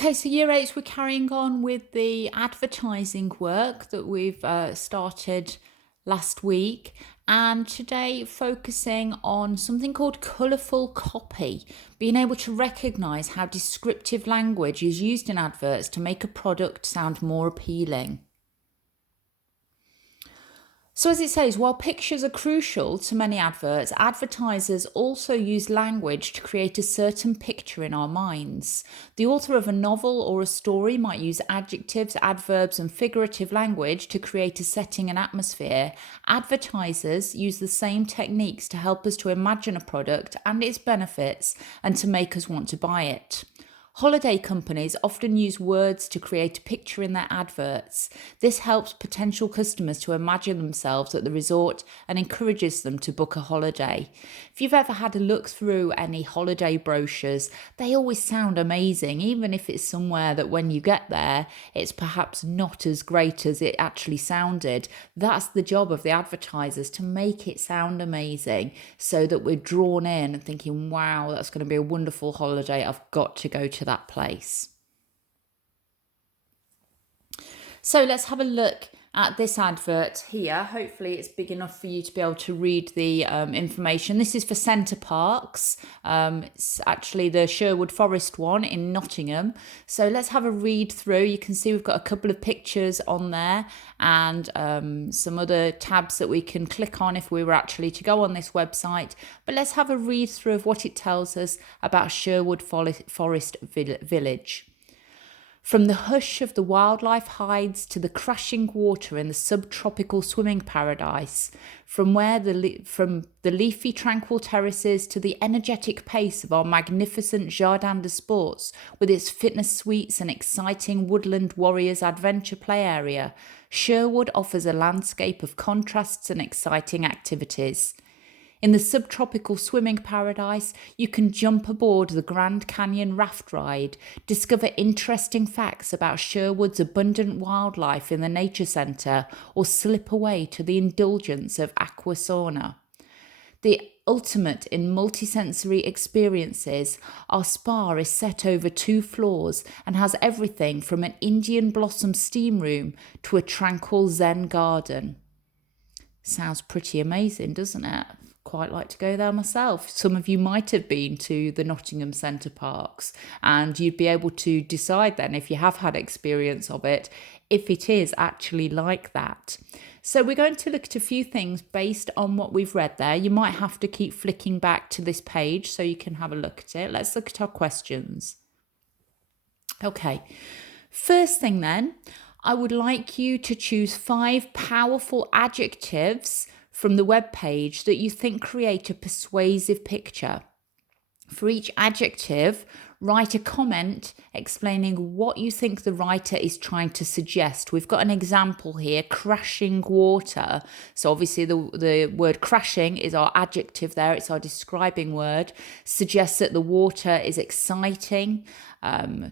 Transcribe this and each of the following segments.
Okay, so year eight, we're carrying on with the advertising work that we've started last week, and today focusing on something called colourful copy, being able to recognise how descriptive language is used in adverts to make a product sound more appealing. So as it says, while pictures are crucial to many adverts, advertisers also use language to create a certain picture in our minds. The author of a novel or a story might use adjectives, adverbs, and figurative language to create a setting and atmosphere. Advertisers use the same techniques to help us to imagine a product and its benefits and to make us want to buy it. Holiday companies often use words to create a picture in their adverts. This helps potential customers to imagine themselves at the resort and encourages them to book a holiday. If you've ever had a look through any holiday brochures, they always sound amazing, even if it's somewhere that when you get there, it's perhaps not as great as it actually sounded. That's the job of the advertisers, to make it sound amazing so that we're drawn in and thinking, wow, that's going to be a wonderful holiday. I've got to go to that place. So let's have a look at this advert here. Hopefully it's big enough for you to be able to read the information. This is for Center Parcs. It's actually the Sherwood Forest one in Nottingham. So let's have a read through. You can see we've got a couple of pictures on there and some other tabs that we can click on if we were actually to go on this website. But let's have a read through of what it tells us about Sherwood Forest Village. From the hush of the wildlife hides to the crashing water in the subtropical swimming paradise, from the leafy tranquil terraces to the energetic pace of our magnificent Jardin de Sports with its fitness suites and exciting Woodland Warriors adventure play area, Sherwood offers a landscape of contrasts and exciting activities. In the subtropical swimming paradise, you can jump aboard the Grand Canyon raft ride, discover interesting facts about Sherwood's abundant wildlife in the nature centre, or slip away to the indulgence of aqua sauna. The ultimate in multisensory experiences, our spa is set over 2 floors and has everything from an Indian blossom steam room to a tranquil Zen garden. Sounds pretty amazing, doesn't it? Quite like to go there myself. Some of you might have been to the Nottingham Center Parcs, and you'd be able to decide then, if you have had experience of it, if it is actually like that. So we're going to look at a few things based on what we've read there. You might have to keep flicking back to this page so you can have a look at it. Let's look at our questions. Okay, first thing then, I would like you to choose 5 powerful adjectives from the web page that you think create a persuasive picture. For each adjective, write a comment explaining what you think the writer is trying to suggest. We've got an example here, crashing water. So obviously the word crashing is our adjective there. It's our describing word. Suggests that the water is exciting.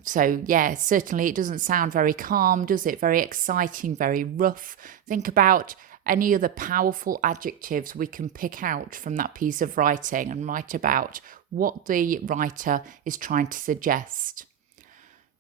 So yeah, certainly it doesn't sound very calm, does it? Very exciting, very rough. Think about any other powerful adjectives we can pick out from that piece of writing and write about what the writer is trying to suggest.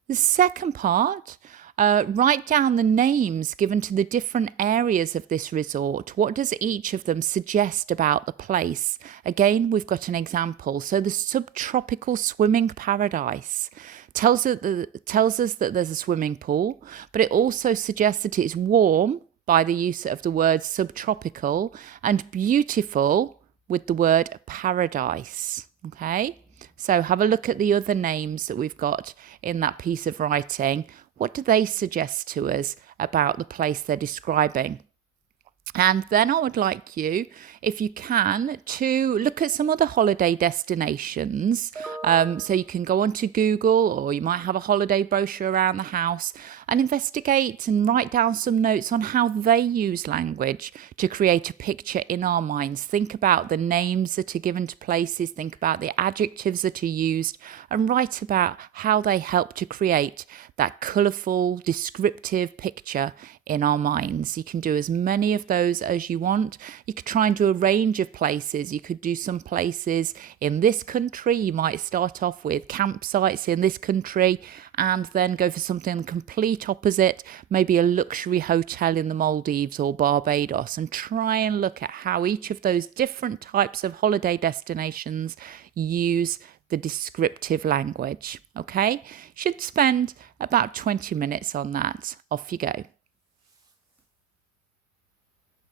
The second part, write down the names given to the different areas of this resort. What does each of them suggest about the place? Again, we've got an example. So the subtropical swimming paradise tells us that there's a swimming pool, but it also suggests that it's warm by the use of the word subtropical, and beautiful with the word paradise. Okay, so have a look at the other names that we've got in that piece of writing. What do they suggest to us about the place they're describing? And then I would like you, if you can, to look at some other holiday destinations. So you can go onto Google, or you might have a holiday brochure around the house, and investigate and write down some notes on how they use language to create a picture in our minds. Think about the names that are given to places, think about the adjectives that are used, and write about how they help to create that colourful, descriptive picture in our minds. You can do as many of those as you want. You could try and do a range of places. You could do some places in this country. You might start off with campsites in this country and then go for something complete opposite, maybe a luxury hotel in the Maldives or Barbados, and try and look at how each of those different types of holiday destinations use the descriptive language. Okay, should spend about 20 minutes on that. Off you go.